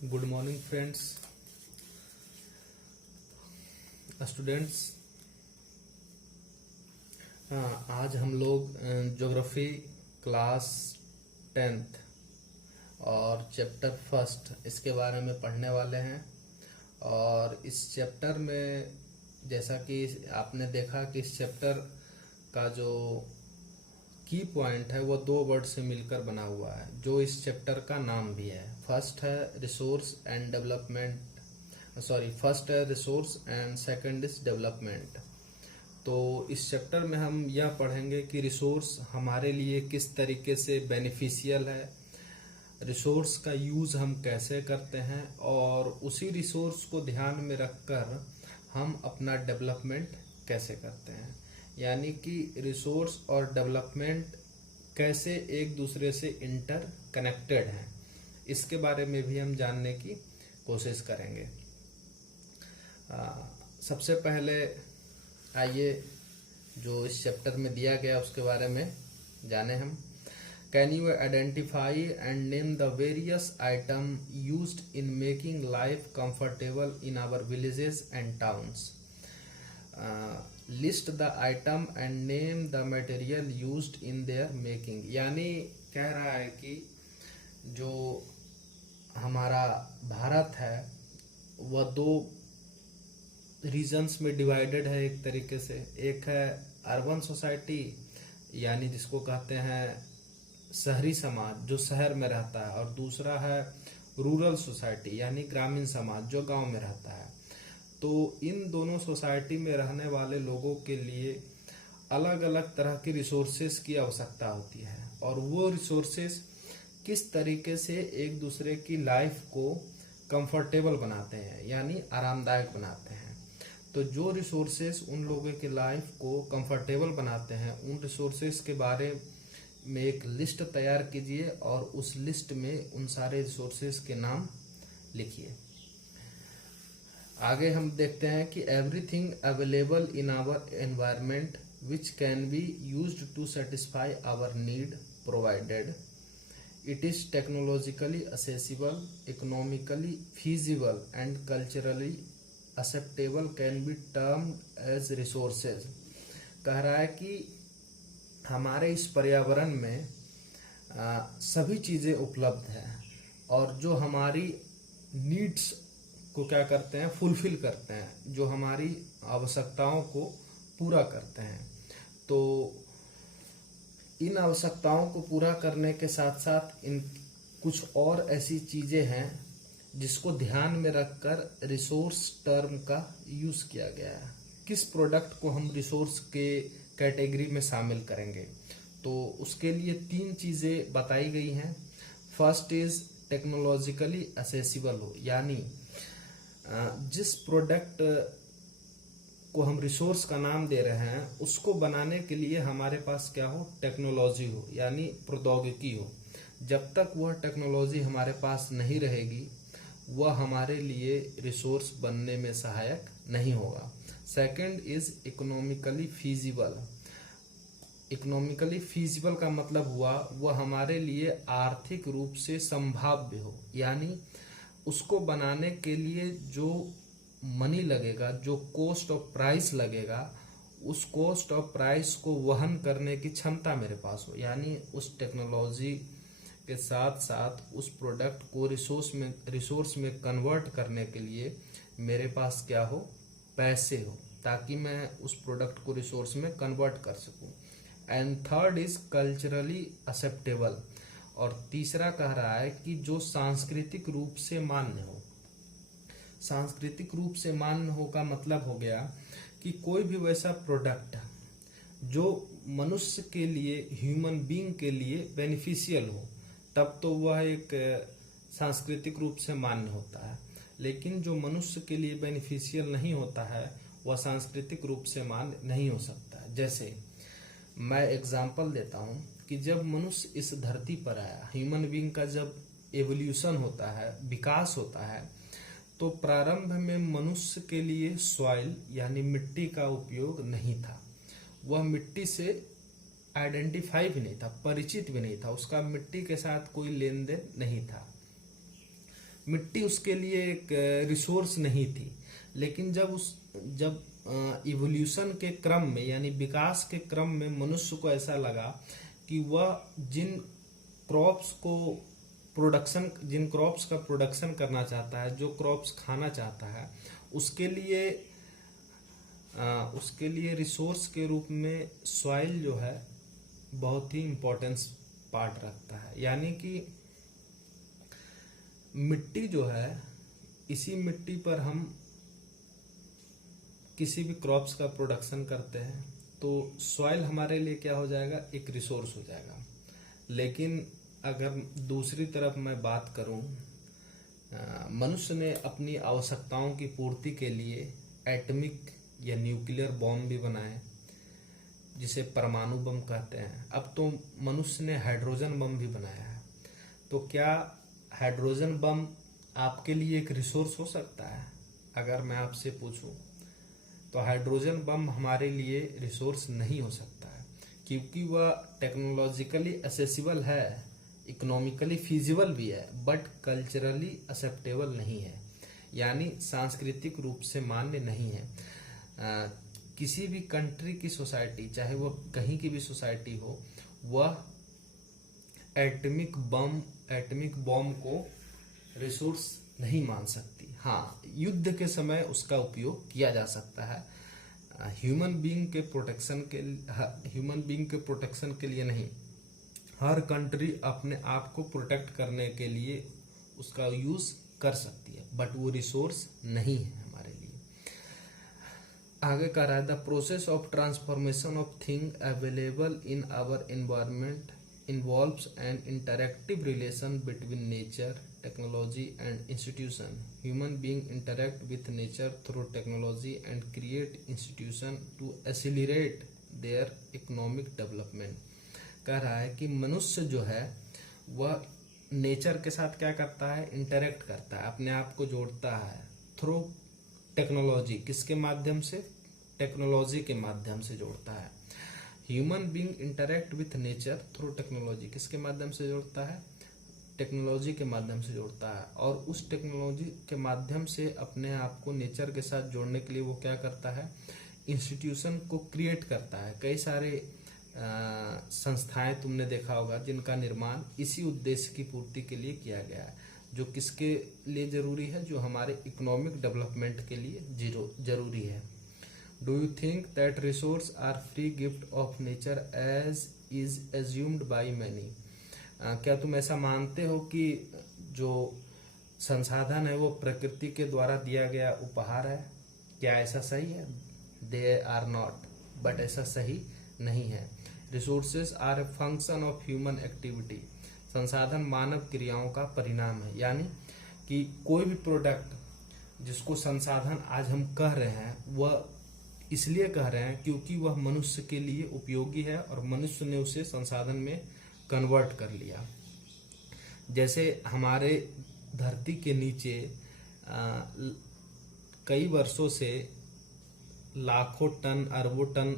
Good morning friends, students. आज हम लोग ज्योग्राफी क्लास 10th और चैप्टर फर्स्ट इसके बारे में पढ़ने वाले हैं। और इस चैप्टर में जैसा कि आपने देखा कि इस चैप्टर का जो की पॉइंट है वो दो वर्ड से मिलकर बना हुआ है, जो इस चैप्टर का नाम भी है। फर्स्ट है रिसोर्स एंड डेवलपमेंट, फर्स्ट है resource and second is development. तो इस चैप्टर में हम यह पढ़ेंगे कि रिसोर्स हमारे लिए किस तरीके से बेनिफिशियल है, रिसोर्स का यूज़ हम कैसे करते हैं, और उसी रिसोर्स को ध्यान में रखकर हम अपना डेवलपमेंट कैसे करते हैं। यानी कि रिसोर्स और डेवलपमेंट कैसे एक दूसरे से इंटर कनेक्टेड हैं, इसके बारे में भी हम जानने की कोशिश करेंगे। सबसे पहले आइए जो इस चैप्टर में दिया गया उसके बारे में जाने हम। Can you identify and name the various item used in making life comfortable in our villages and towns. List the item and name the material used in their making. यानी कह रहा है कि जो हमारा भारत है वह दो रीजन्स में डिवाइडेड है एक तरीके से। एक है अर्बन सोसाइटी, यानी जिसको कहते हैं शहरी समाज जो शहर में रहता है, और दूसरा है रूरल सोसाइटी यानी ग्रामीण समाज जो गांव में रहता है। तो इन दोनों सोसाइटी में रहने वाले लोगों के लिए अलग अलग तरह की रिसोर्सेस की आवश्यकता होती है, और वो रिसोर्सेस किस तरीके से एक दूसरे की लाइफ को कंफर्टेबल बनाते हैं यानी आरामदायक बनाते हैं। तो जो रिसोर्सेस उन लोगों की लाइफ को कंफर्टेबल बनाते हैं, उन रिसोर्सेस के बारे में एक लिस्ट तैयार कीजिए और उस लिस्ट में उन सारे रिसोर्सेस के नाम लिखिए। आगे हम देखते हैं कि everything available in our environment which can be used to satisfy our need provided it is technologically accessible, economically feasible and culturally acceptable can be termed as resources। कह रहा है कि हमारे इस पर्यावरण में सभी चीज़ें उपलब्ध हैं, और जो हमारी नीड्स को क्या करते हैं, फुलफिल करते हैं, जो हमारी आवश्यकताओं को पूरा करते हैं। तो इन आवश्यकताओं को पूरा करने के साथ साथ इन कुछ और ऐसी चीज़ें हैं जिसको ध्यान में रखकर रिसोर्स टर्म का यूज़ किया गया है। किस प्रोडक्ट को हम रिसोर्स के कैटेगरी में शामिल करेंगे, तो उसके लिए तीन चीज़ें बताई गई हैं। फर्स्ट इज टेक्नोलॉजिकली असेसिबल हो, यानी जिस प्रोडक्ट को हम रिसोर्स का नाम दे रहे हैं उसको बनाने के लिए हमारे पास क्या हो, टेक्नोलॉजी हो यानी प्रौद्योगिकी हो। जब तक वह टेक्नोलॉजी हमारे पास नहीं रहेगी वह हमारे लिए रिसोर्स बनने में सहायक नहीं होगा। Second is economically feasible. Economically feasible का मतलब हुआ वह हमारे लिए आर्थिक रूप से संभाव्य हो, यानी उसको बनाने के लिए जो मनी लगेगा, जो कॉस्ट ऑफ प्राइस लगेगा, उस कॉस्ट ऑफ प्राइस को वहन करने की क्षमता मेरे पास हो। यानी उस टेक्नोलॉजी के साथ साथ उस प्रोडक्ट को रिसोर्स में कन्वर्ट करने के लिए मेरे पास क्या हो, पैसे हो, ताकि मैं उस प्रोडक्ट को रिसोर्स में कन्वर्ट कर सकूं। And third is culturally acceptable, और तीसरा कह रहा है कि जो सांस्कृतिक रूप से मान्य हो। सांस्कृतिक रूप से मान्य हो का मतलब हो गया कि कोई भी वैसा प्रोडक्ट जो मनुष्य के लिए, ह्यूमन बीइंग के लिए बेनिफिशियल हो, तब तो वह एक सांस्कृतिक रूप से मान्य होता है। लेकिन जो मनुष्य के लिए बेनिफिशियल नहीं होता है वह सांस्कृतिक रूप से मान्य नहीं हो सकता। जैसे मैं एग्जांपल देता हूँ कि जब मनुष्य इस धरती पर आया, ह्यूमन बीइंग का जब एवोल्यूशन होता है, विकास होता है, तो प्रारंभ में मनुष्य के लिए सॉइल यानी मिट्टी का उपयोग नहीं था। वह मिट्टी से आइडेंटिफाई भी नहीं था, परिचित भी नहीं था, उसका मिट्टी के साथ कोई लेन देन नहीं था। मिट्टी उसके लिए एक रिसोर्स नहीं थी। लेकिन जब इवोल्यूशन के क्रम में यानी विकास के क्रम में मनुष्य को ऐसा लगा कि वह जिन क्रॉप्स का प्रोडक्शन करना चाहता है, जो क्रॉप्स खाना चाहता है, उसके लिए रिसोर्स के रूप में सॉइल जो है बहुत ही इम्पोर्टेंस पार्ट रखता है। यानी कि मिट्टी जो है, इसी मिट्टी पर हम किसी भी क्रॉप्स का प्रोडक्शन करते हैं, तो सॉइल हमारे लिए क्या हो जाएगा, एक रिसोर्स हो जाएगा। लेकिन अगर दूसरी तरफ मैं बात करूं, मनुष्य ने अपनी आवश्यकताओं की पूर्ति के लिए एटमिक या न्यूक्लियर बॉम्ब भी बनाए, जिसे परमाणु बम कहते हैं। अब तो मनुष्य ने हाइड्रोजन बम भी बनाया है। तो क्या हाइड्रोजन बम आपके लिए एक रिसोर्स हो सकता है? अगर मैं आपसे पूछूं, तो हाइड्रोजन बम हमारे लिए रिसोर्स नहीं हो सकता है, क्योंकि वह टेक्नोलॉजिकली एक्सेसिबल है, इकोनॉमिकली फीजिबल भी है, बट कल्चरली एक्सेप्टेबल नहीं है, यानी सांस्कृतिक रूप से मान्य नहीं है। किसी भी कंट्री की सोसाइटी, चाहे वह कहीं की भी सोसाइटी हो, वह एटमिक बॉम्ब को रिसोर्स नहीं मान सकती। हाँ, युद्ध के समय उसका उपयोग किया जा सकता है, ह्यूमन बीइंग के प्रोटेक्शन के लिए नहीं। हर कंट्री अपने आप को प्रोटेक्ट करने के लिए उसका यूज कर सकती है, बट वो रिसोर्स नहीं है हमारे लिए। आगे कह रहा है, the process of transformation of thing available in our environment involves an interactive relation between nature, technology and institution. Human beings interact with nature through technology and create institution to accelerate their economic development. कह रहा है कि मनुष्य जो है वह nature के साथ क्या करता है, इंटरेक्ट करता है, अपने आप को जोड़ता है थ्रू टेक्नोलॉजी। किसके माध्यम से? टेक्नोलॉजी के माध्यम से जोड़ता है। Human being interact with nature through technology, किसके माध्यम से जोड़ता है? टेक्नोलॉजी के माध्यम से जोड़ता है। और उस टेक्नोलॉजी के माध्यम से अपने आप को नेचर के साथ जोड़ने के लिए वो क्या करता है, इंस्टीट्यूशन को क्रिएट करता है। कई सारे संस्थाएं तुमने देखा होगा जिनका निर्माण इसी उद्देश्य की पूर्ति के लिए किया गया है, जो किसके लिए जरूरी है, जो हमारे इकोनॉमिक डेवलपमेंट के लिए जरूरी है। Do you think that resources are free gift of nature as is assumed by many? क्या तुम ऐसा मानते हो कि जो संसाधन है वो प्रकृति के द्वारा दिया गया उपहार है? क्या ऐसा सही है? They are not, but ऐसा सही नहीं है। Resources are a function of human activity. संसाधन मानव क्रियाओं का परिणाम है। यानी कि कोई भी प्रोडक्ट जिसको संसाधन आज हम कह रहे हैं, वह इसलिए कह रहे हैं क्योंकि वह मनुष्य के लिए उपयोगी है और मनुष्य ने उसे संसाधन में कन्वर्ट कर लिया। जैसे हमारे धरती के नीचे कई वर्षों से लाखों टन अरबों टन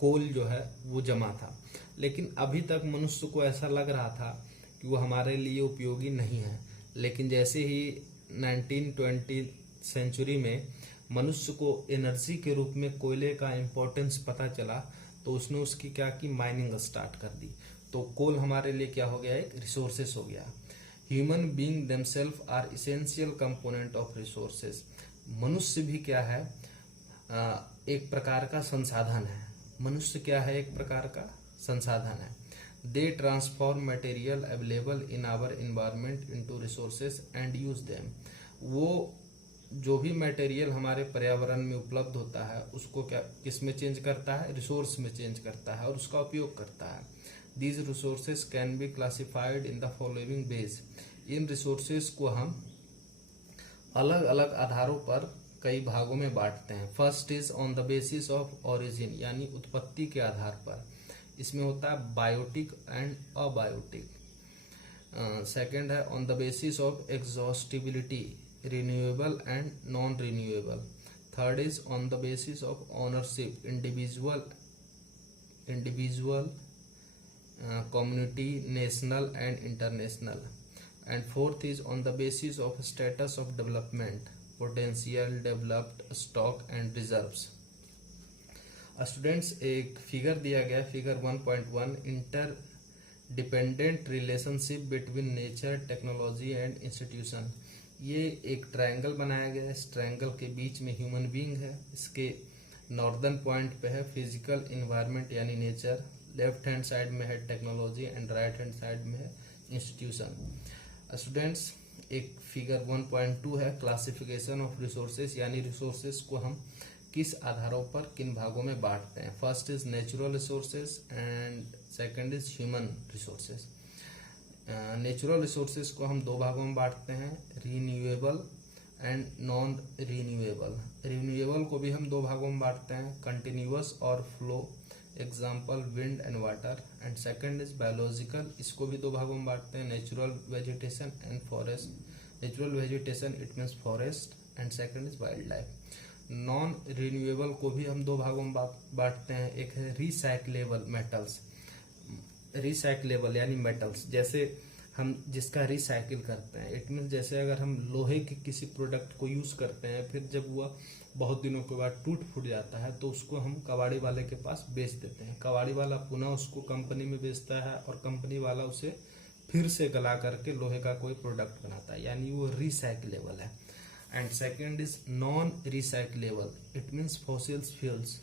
कोल जो है वो जमा था, लेकिन अभी तक मनुष्य को ऐसा लग रहा था कि वो हमारे लिए उपयोगी नहीं है। लेकिन जैसे ही 1920 सेंचुरी में मनुष्य को एनर्जी के रूप में कोयले का इम्पोर्टेंस पता चला, तो उसने उसकी क्या की, माइनिंग स्टार्ट कर दी। तो कोल हमारे लिए क्या हो गया, एक रिसोर्सेस हो गया। Human being themselves are essential component of resources. मनुष्य भी क्या है, एक प्रकार का संसाधन है। मनुष्य क्या है, एक प्रकार का संसाधन है। They transform material available in our environment into resources and use them. वो जो भी मटेरियल हमारे पर्यावरण में उपलब्ध होता है उसको क्या किस में चेंज करता है, रिसोर्स में चेंज करता है और उसका उपयोग करता है। These resources can be classified in the following veg. In resources को हम अलग अलग आधारों पर कई भागों में बांटते हैं। First is on the basis of origin, यानी उत्पत्ति के आधार पर। इसमें होता है बायोटिक एंड अबायोटिक। सेकेंड है on the basis of exhaustibility, renewable and non-renewable. Third is on the basis of ownership, individual, community, national and international. and fourth is on the basis of status of development, potential, developed, stock and reserves. Students एक figure दिया गया, figure 1.1, inter dependent relationship between nature, technology and institution. ये एक triangle बनाया गया है, इस triangle के बीच में ह्यूमन बीइंग है, इसके नॉर्दर्न पॉइंट पे है फिजिकल इन्वायरमेंट यानी नेचर, लेफ्ट हैंड साइड में है technology and right hand side में है इंस्टीट्यूशन। स्टूडेंट्स एक फिगर 1.2 है, क्लासिफिकेशन ऑफ रिसोर्सेज यानी रिसोर्सेज को हम किस आधारों पर किन भागों में बांटते हैं। First is natural resources and second is human resources. Natural resources को हम दो भागों में बांटते हैं, renewable and non renewable. Renewable को भी हम दो भागों में बांटते हैं, कंटिन्यूअस और flow, example wind and water. And second is biological, इसको भी दो भागों में बांटते हैं, natural vegetation and forest. Natural vegetation it means forest and second is wild life. Non renewable को भी हम दो भागों में बांटते हैं, एक है रिसाइक्लेबल मेटल्स। रिसाइक्लेबल यानी मेटल्स जैसे हम जिसका रिसाइकिल करते हैं, इट मीन्स जैसे अगर हम लोहे के किसी प्रोडक्ट को यूज करते हैं, फिर जब वह बहुत दिनों के बाद टूट फूट जाता है तो उसको हम कबाड़ी वाले के पास बेच देते हैं, कबाड़ी वाला पुनः उसको कंपनी में बेचता है और कंपनी वाला उसे फिर से गला करके लोहे का कोई प्रोडक्ट बनाता है, यानी वो रिसाइक्लेबल है। And second is non recyclable, it means fossils fuels.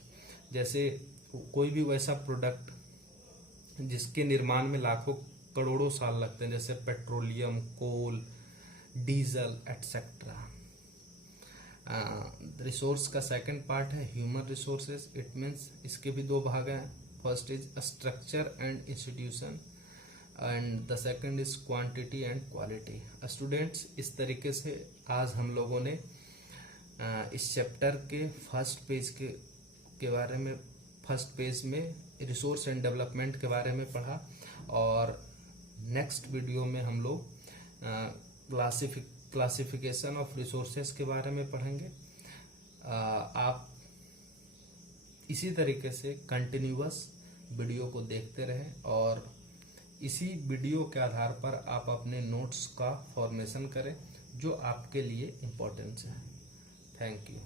जैसे कोई भी वैसा प्रोडक्ट जिसके निर्माण में लाखों करोड़ों साल लगते हैं, जैसे पेट्रोलियम, कोल, डीजल एटसेट्रा। रिसोर्स का सेकंड पार्ट है ह्यूमन रिसोर्सेज, इट मीन्स इसके भी दो भाग हैं, first is structure and institution and the second is quantity and quality. Students इस तरीके से आज हम लोगों ने इस चैप्टर के फर्स्ट पेज में रिसोर्स एंड डेवलपमेंट के बारे में पढ़ा, और नेक्स्ट वीडियो में हम लोग क्लासिफिकेशन ऑफ रिसोर्सेज के बारे में पढ़ेंगे। आप इसी तरीके से कंटिन्यूअस वीडियो को देखते रहें और इसी वीडियो के आधार पर आप अपने नोट्स का फॉर्मेशन करें जो आपके लिए इम्पोर्टेंट है। Thank you.